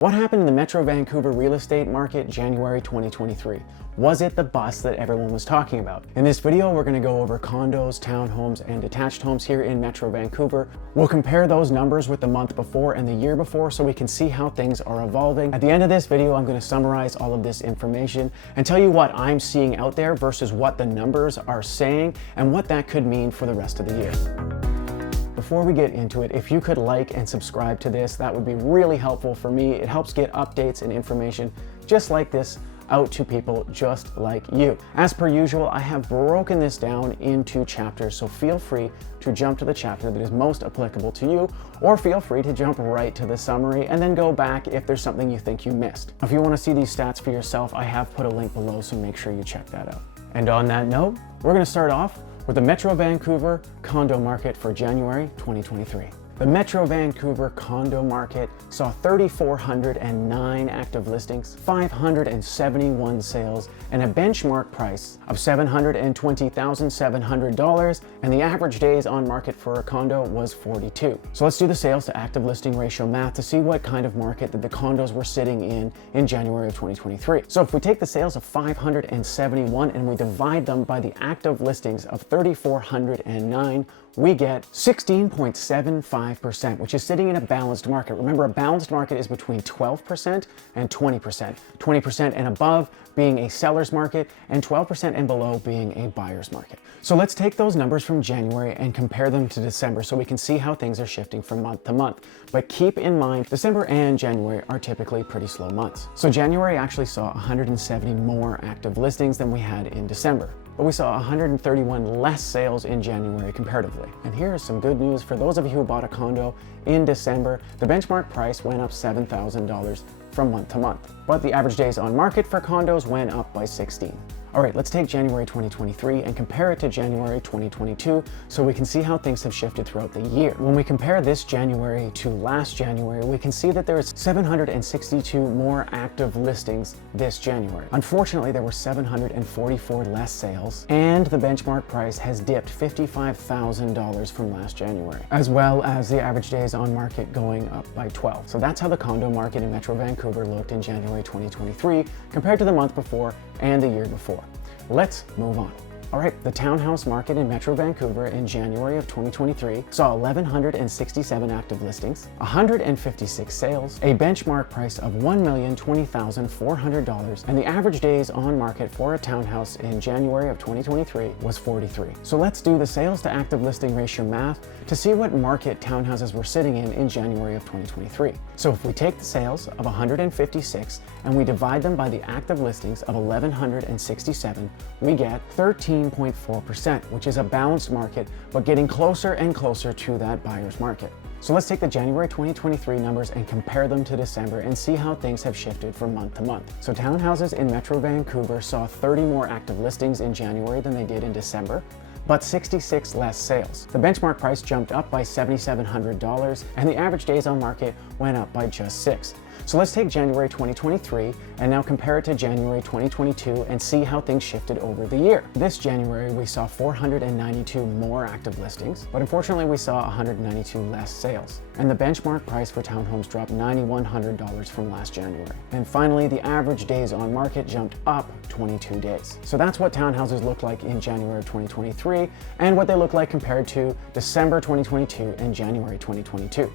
What happened in the Metro Vancouver real estate market January 2023? Was it the bust that everyone was talking about? In this video, we're going to go over condos, townhomes, and detached homes here in Metro Vancouver. We'll compare those numbers with the month before and the year before so we can see how things are evolving. At the end of this video, I'm going to summarize all of this information and tell you what I'm seeing out there versus what the numbers are saying and what that could mean for the rest of the year. Before we get into it, if you could like and subscribe to this, that would be really helpful for me. It helps get updates and information just like this out to people just like you. As per usual, I have broken this down into chapters, so feel free to jump to the chapter that is most applicable to you, or feel free to jump right to the summary and then go back if there's something you think you missed. If you want to see these stats for yourself, I have put a link below, so make sure you check that out. And on that note, we're going to start off with the Metro Vancouver condo market for January 2023. The Metro Vancouver condo market saw 3,409 active listings, 571 sales, and a benchmark price of $720,700, and the average days on market for a condo was 42. So let's do the sales to active listing ratio math to see what kind of market that the condos were sitting in January of 2023. So if we take the sales of 571 and we divide them by the active listings of 3,409, we get 16.75%, which is sitting in a balanced market. Remember, a balanced market is between 12% and 20%. 20% and above being a seller's market, and 12% and below being a buyer's market. So let's take those numbers from January and compare them to December so we can see how things are shifting from month to month. But keep in mind, December and January are typically pretty slow months. So January actually saw 170 more active listings than we had in December. But we saw 131 less sales in January comparatively. And here is some good news for those of you who bought a condo in December. The benchmark price went up $7,000 from month to month, but the average days on market for condos went up by 16. All right, let's take January 2023 and compare it to January 2022 so we can see how things have shifted throughout the year. When we compare this January to last January, we can see that there is 762 more active listings this January. Unfortunately, there were 744 less sales, and the benchmark price has dipped $55,000 from last January, as well as the average days on market going up by 12. So that's how the condo market in Metro Vancouver looked in January 2023 compared to the month before and the year before. Let's move on. All right, the townhouse market in Metro Vancouver in January of 2023 saw 1,167 active listings, 156 sales, a benchmark price of $1,020,400, and the average days on market for a townhouse in January of 2023 was 43. So let's do the sales to active listing ratio math to see what market townhouses were sitting in January of 2023. So if we take the sales of 156 and we divide them by the active listings of 1,167, we get 13.4%, which is a balanced market, but getting closer and closer to that buyer's market. So let's take the January 2023 numbers and compare them to December and see how things have shifted from month to month. So townhouses in Metro Vancouver saw 30 more active listings in January than they did in December, but 66 less sales. The benchmark price jumped up by $7,700, and the average days on market went up by just 6. So let's take January 2023 and now compare it to January 2022 and see how things shifted over the year. This January, we saw 492 more active listings, but unfortunately we saw 192 less sales. And the benchmark price for townhomes dropped $9,100 from last January. And finally, the average days on market jumped up 22 days. So that's what townhouses look like in January of 2023 and what they look like compared to December 2022 and January 2022.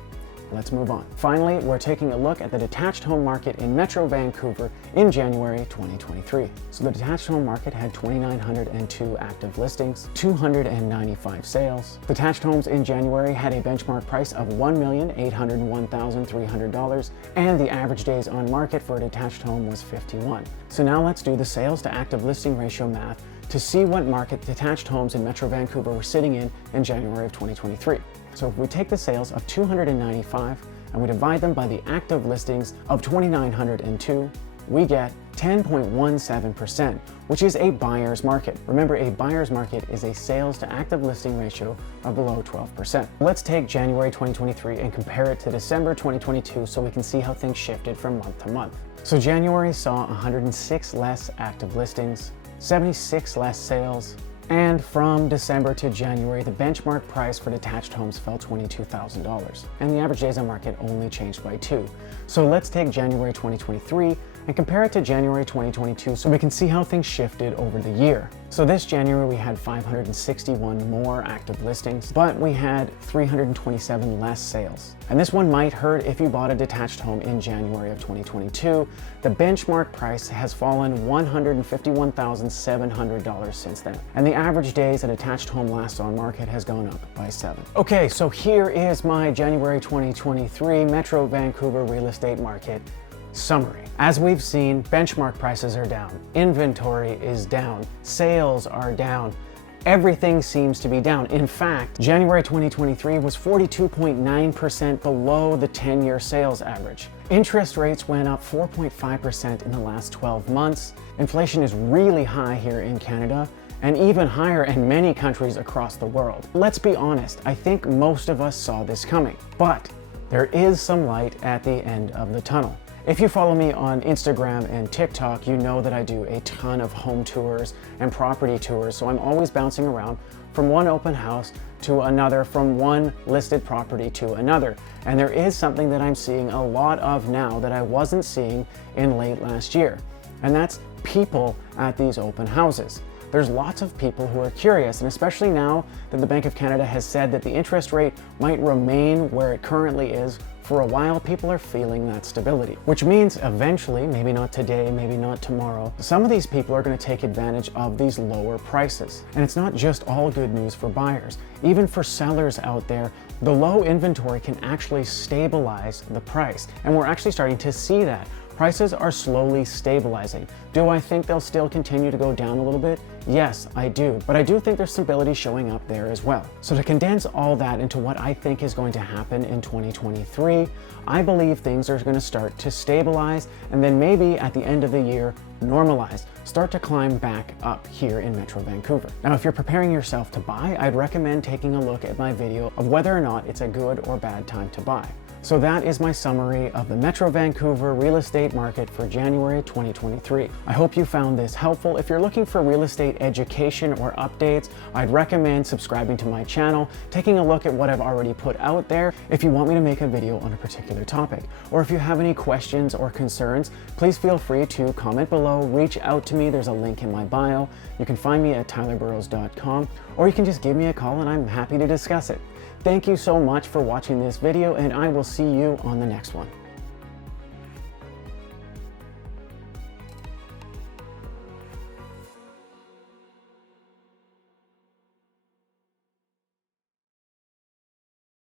Let's move on. Finally, we're taking a look at the detached home market in Metro Vancouver in January 2023. So the detached home market had 2,902 active listings, 295 sales. Detached homes in January had a benchmark price of $1,801,300, and the average days on market for a detached home was 51. So now let's do the sales to active listing ratio math to see what market detached homes in Metro Vancouver were sitting in January of 2023. So if we take the sales of 295 and we divide them by the active listings of 2,902, we get 10.17%, which is a buyer's market. Remember, a buyer's market is a sales to active listing ratio of below 12%. Let's take January 2023 and compare it to December 2022 so we can see how things shifted from month to month. So January saw 106 less active listings, 76 less sales, And from December to January, the benchmark price for detached homes fell $22,000, and the average days on market only changed by 2. So let's take January 2023 and compare it to January 2022 so we can see how things shifted over the year. So this January we had 561 more active listings, but we had 327 less sales. And this one might hurt if you bought a detached home in January of 2022. The benchmark price has fallen $151,700 since then. And the average days a detached home lasts on market has gone up by 7. Okay, so here is my January 2023 Metro Vancouver real estate market summary. As we've seen, benchmark prices are down, inventory is down, sales are down, everything seems to be down. In fact, January 2023 was 42.9% below the 10-year sales average. Interest rates went up 4.5% in the last 12 months. Inflation is really high here in Canada, and even higher in many countries across the world. Let's be honest, I think most of us saw this coming, but there is some light at the end of the tunnel. If you follow me on Instagram and TikTok, you know that I do a ton of home tours and property tours, so I'm always bouncing around from one open house to another, from one listed property to another. And there is something that I'm seeing a lot of now that I wasn't seeing in late last year, and that's people at these open houses. There's lots of people who are curious, and especially now that the Bank of Canada has said that the interest rate might remain where it currently is for a while, people are feeling that stability, which means eventually, maybe not today, maybe not tomorrow, some of these people are going to take advantage of these lower prices. And it's not just all good news for buyers. Even for sellers out there, the low inventory can actually stabilize the price. And we're actually starting to see that. Prices are slowly stabilizing. Do I think they'll still continue to go down a little bit? Yes, I do. But I do think there's stability showing up there as well. So to condense all that into what I think is going to happen in 2023, I believe things are going to start to stabilize and then maybe at the end of the year, normalize, start to climb back up here in Metro Vancouver. Now, if you're preparing yourself to buy, I'd recommend taking a look at my video of whether or not it's a good or bad time to buy. So that is my summary of the Metro Vancouver real estate market for January 2023. I hope you found this helpful. If you're looking for real estate education or updates, I'd recommend subscribing to my channel, taking a look at what I've already put out there if you want me to make a video on a particular topic. Or if you have any questions or concerns, please feel free to comment below, reach out to me. There's a link in my bio. You can find me at tylerburrows.com, or you can just give me a call and I'm happy to discuss it. Thank you so much for watching this video, and I will see you on the next one.